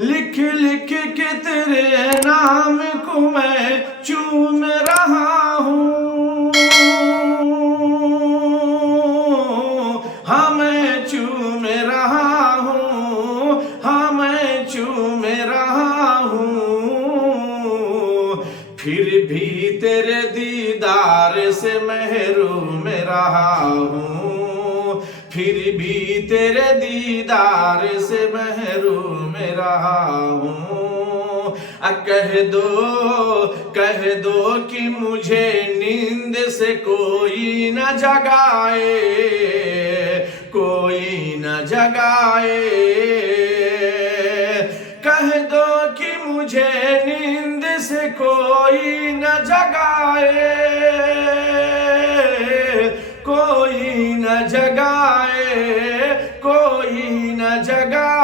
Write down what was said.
लिख लिख के तेरे नाम को मैं चूम रहा हूँ, हाँ मैं चूम रहा हूँ, हाँ मैं चूम रहा हूँ। फिर भी तेरे दीदार से महरूम रहा हूँ, फिर भी तेरे दीदार से महरूम रहा हूँ। कह दो कि मुझे नींद से कोई न जगाए, कोई न जगाए। कह दो कि मुझे नींद से कोई न जगाए, कोई न जगाए, कोई न जगाए।